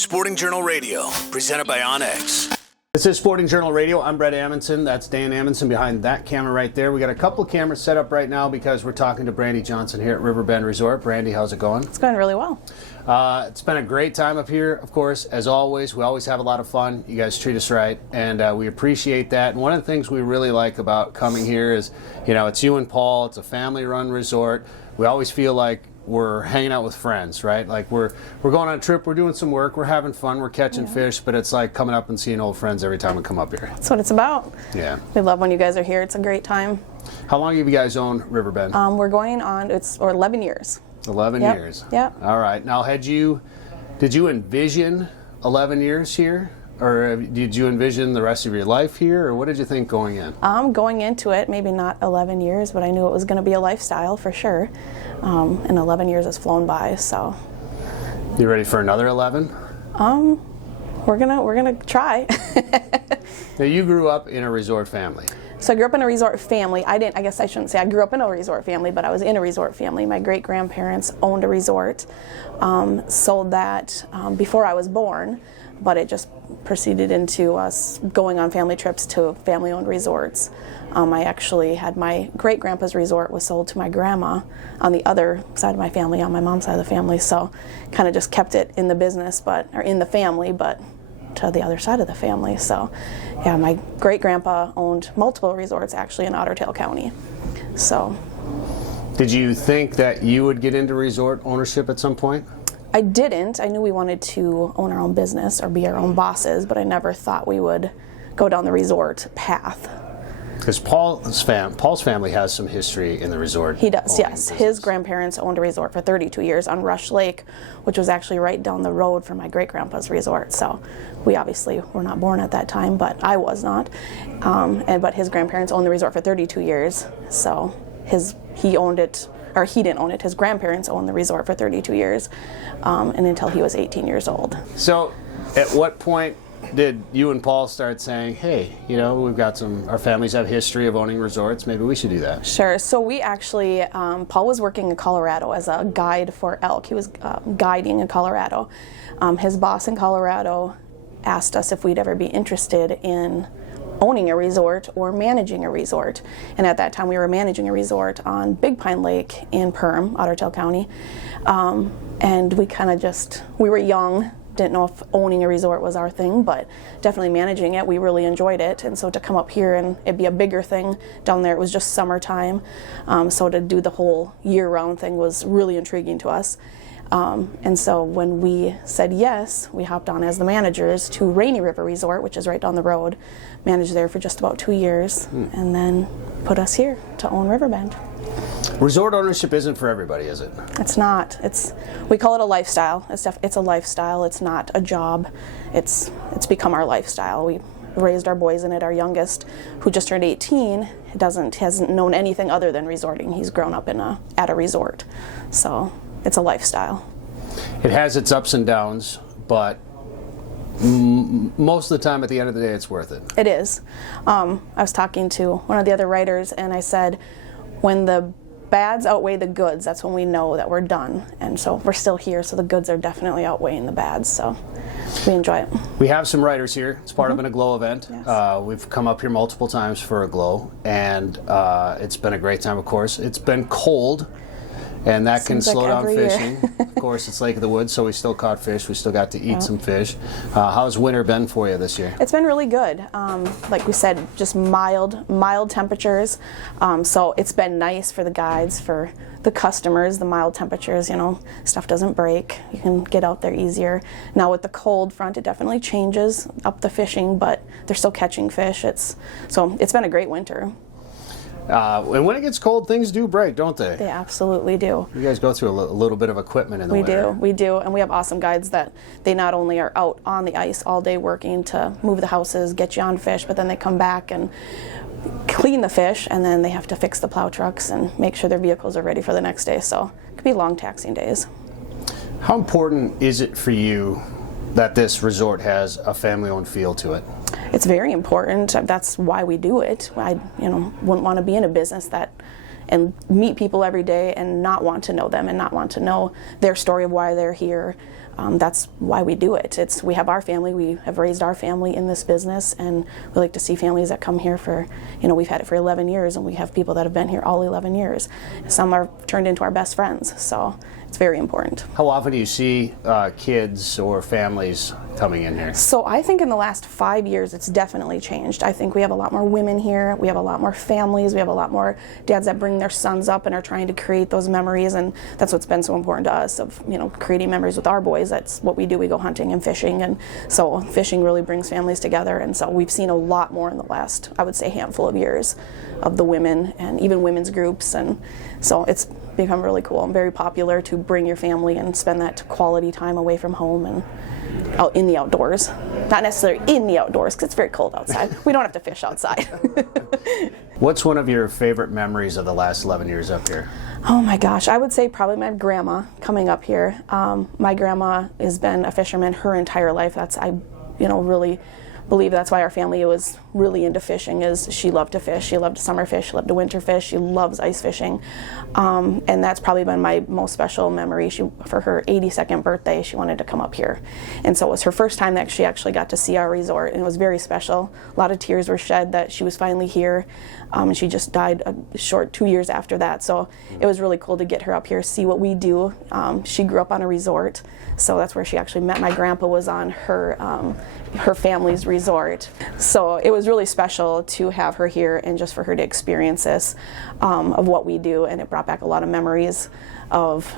Sporting Journal Radio, presented by Onyx. This is Sporting Journal Radio. I'm Brett Amundson. That's Dan Amundson behind that camera right there. We got a couple of cameras set up right now because we're talking to Brandi Johnson here at Riverbend Resort. Brandi, how's it going? It's going really well. It's been a great time up here, of course, as always. We always have a lot of fun. You guys treat us right, and we appreciate that. And one of the things we really like about coming here is, you know, it's you and Paul. It's a family-run resort. We always feel like we're hanging out with friends, right? Like we're going on a trip, we're doing some work, we're having fun, we're catching fish, but it's like coming up and seeing old friends every time we come up here. That's what it's about. Yeah. We love when you guys are here. It's a great time. How long have you guys owned Riverbend? We're going on, it's 11 years. 11 years. Yeah. All right. Now, did you envision 11 years here? Or did you envision the rest of your life here, or what did you think going in? Going into it, maybe not 11 years, but I knew it was going to be a lifestyle for sure. And 11 years has flown by, so. You ready for another 11? We're gonna try. Now, you grew up in a resort family. So I grew up in a resort family. I guess I shouldn't say I grew up in a resort family, but I was in a resort family. My great-grandparents owned a resort, sold that before I was born, but it just proceeded into us going on family trips to family-owned resorts. I actually had my great-grandpa's resort was sold to my grandma on the other side of my family, on my mom's side of the family, so kind of just kept it in the business, or in the family, but to the other side of the family. So yeah, my great-grandpa owned multiple resorts actually in Otter Tail County. So. Did you think that you would get into resort ownership at some point? I didn't. I knew we wanted to own our own business or be our own bosses, but I never thought we would go down the resort path. Because Paul's family has some history in the resort. He does, yes. Business. His grandparents owned a resort for 32 years on Rush Lake, which was actually right down the road from my great-grandpa's resort. So we obviously were not born at that time, but I was not. But his grandparents owned the resort for 32 years. So he owned it. Or he didn't own it, his grandparents owned the resort for 32 years, and until he was 18 years old. So at what point did you and Paul start saying, hey, you know, our families have history of owning resorts, maybe we should do that? Sure, so we actually, Paul was working in Colorado as a guide for elk. He was guiding in Colorado. His boss in Colorado asked us if we'd ever be interested in owning a resort or managing a resort. And at that time we were managing a resort on Big Pine Lake in Perm, Otter Tail County. And we kind of we were young, didn't know if owning a resort was our thing, but definitely managing it, we really enjoyed it. And so to come up here and it'd be a bigger thing down there, it was just summertime. So to do the whole year-round thing was really intriguing to us. And so when we said yes, we hopped on as the managers to Rainy River Resort, which is right down the road, managed there for just about 2 years, and then put us here to own Riverbend. Resort ownership isn't for everybody, is it? It's not. We call it a lifestyle. It's a lifestyle. It's not a job. It's become our lifestyle. We raised our boys in it. Our youngest, who just turned 18, hasn't known anything other than resorting. He's grown up at a resort. So it's a lifestyle. It has its ups and downs, but most of the time, at the end of the day, it's worth it. It is. I was talking to one of the other writers, and I said, when the bads outweigh the goods, that's when we know that we're done. And so we're still here, so the goods are definitely outweighing the bads, so we enjoy it. We have some writers here. It's part of an Aglow event. Yes. We've come up here multiple times for Aglow, and it's been a great time, of course. It's been cold, and that can slow down fishing. Of course, it's Lake of the Woods, so we still caught fish. We still got to eat some fish. How's winter been for you this year? It's been really good. Like we said, just mild temperatures. So it's been nice for the guides, for the customers, the mild temperatures, you know, stuff doesn't break. You can get out there easier. Now with the cold front, it definitely changes up the fishing, but they're still catching fish. So it's been a great winter. And when it gets cold, things do break, don't they? They absolutely do. You guys go through a little bit of equipment in the winter. We do, and we have awesome guides that they not only are out on the ice all day working to move the houses, get you on fish, but then they come back and clean the fish, and then they have to fix the plow trucks and make sure their vehicles are ready for the next day. So it could be long taxing days. How important is it for you that this resort has a family-owned feel to it? It's very important. That's why we do it. I wouldn't want to be in a business and meet people every day and not want to know them and not want to know their story of why they're here. that's why we do it. We have our family, we have raised our family in this business, and we like to see families that come here for, we've had it for 11 years, and we have people that have been here all 11 years. Some are turned into our best friends, so it's very important. How often do you see kids or families coming in here? So I think in the last 5 years it's definitely changed. I think we have a lot more women here, we have a lot more families, we have a lot more dads that bring their sons up and are trying to create those memories, and that's what's been so important to us, of creating memories with our boys. That's what we do. We go hunting and fishing, and so fishing really brings families together, and so we've seen a lot more in the last, I would say, handful of years of the women and even women's groups, and so it's become really cool and very popular to bring your family and spend that quality time away from home and out in the outdoors. Not necessarily in the outdoors, because it's very cold outside. We don't have to fish outside. What's one of your favorite memories of the last 11 years up here? Oh my gosh, I would say probably my grandma coming up here. My grandma has been a fisherman her entire life. I really believe that's why our family was really into fishing, is she loved to fish. She loved to summer fish, she loved to winter fish, she loves ice fishing. And that's probably been my most special memory. For her 82nd birthday, she wanted to come up here. And so it was her first time that she actually got to see our resort, and it was very special. A lot of tears were shed that she was finally here. And she just died a short 2 years after that. So it was really cool to get her up here, see what we do. She grew up on a resort, so that's where she actually met. My grandpa was on her family's resort. So it was really special to have her here and just for her to experience this, of what we do, and it brought back a lot of memories of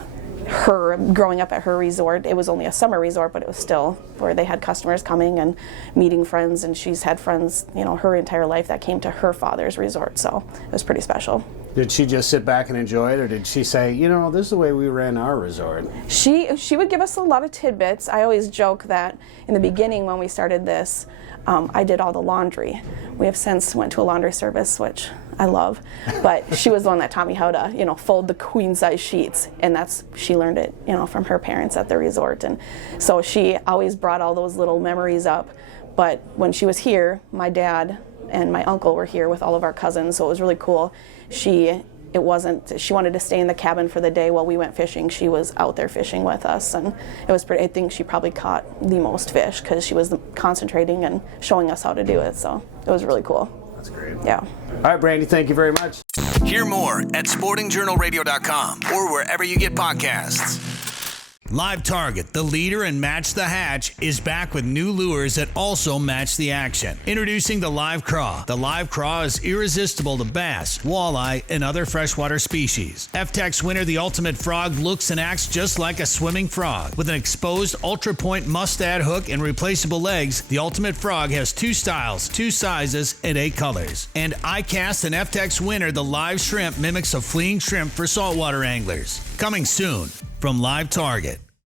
her growing up at her resort. It was only a summer resort, but it was still where they had customers coming and meeting friends, and she's had friends, her entire life that came to her father's resort, so it was pretty special. Did she just sit back and enjoy it, or did she say, this is the way we ran our resort? She would give us a lot of tidbits. I always joke that in the beginning when we started this, I did all the laundry. We have since went to a laundry service, which I love, but she was the one that taught me how to, fold the queen size sheets, and she learned it, from her parents at the resort, and so she always brought all those little memories up. But when she was here, my dad and my uncle were here with all of our cousins, so it was really cool. She wanted to stay in the cabin for the day while we went fishing. She was out there fishing with us, and it was I think she probably caught the most fish because she was concentrating and showing us how to do it, so it was really cool. That's great. Yeah. All right, Brandi, thank you very much. Hear more at sportingjournalradio.com or wherever you get podcasts. Live Target, the leader in Match the Hatch, is back with new lures that also match the action. Introducing the Live Craw. The Live Craw is irresistible to bass, walleye, and other freshwater species. FTech's winner, the Ultimate Frog, looks and acts just like a swimming frog. With an exposed ultra-point mustad hook and replaceable legs, the Ultimate Frog has 2 styles, 2 sizes, and 8 colors. And iCast and FTech's winner, the Live Shrimp, mimics a fleeing shrimp for saltwater anglers. Coming soon from Live Target.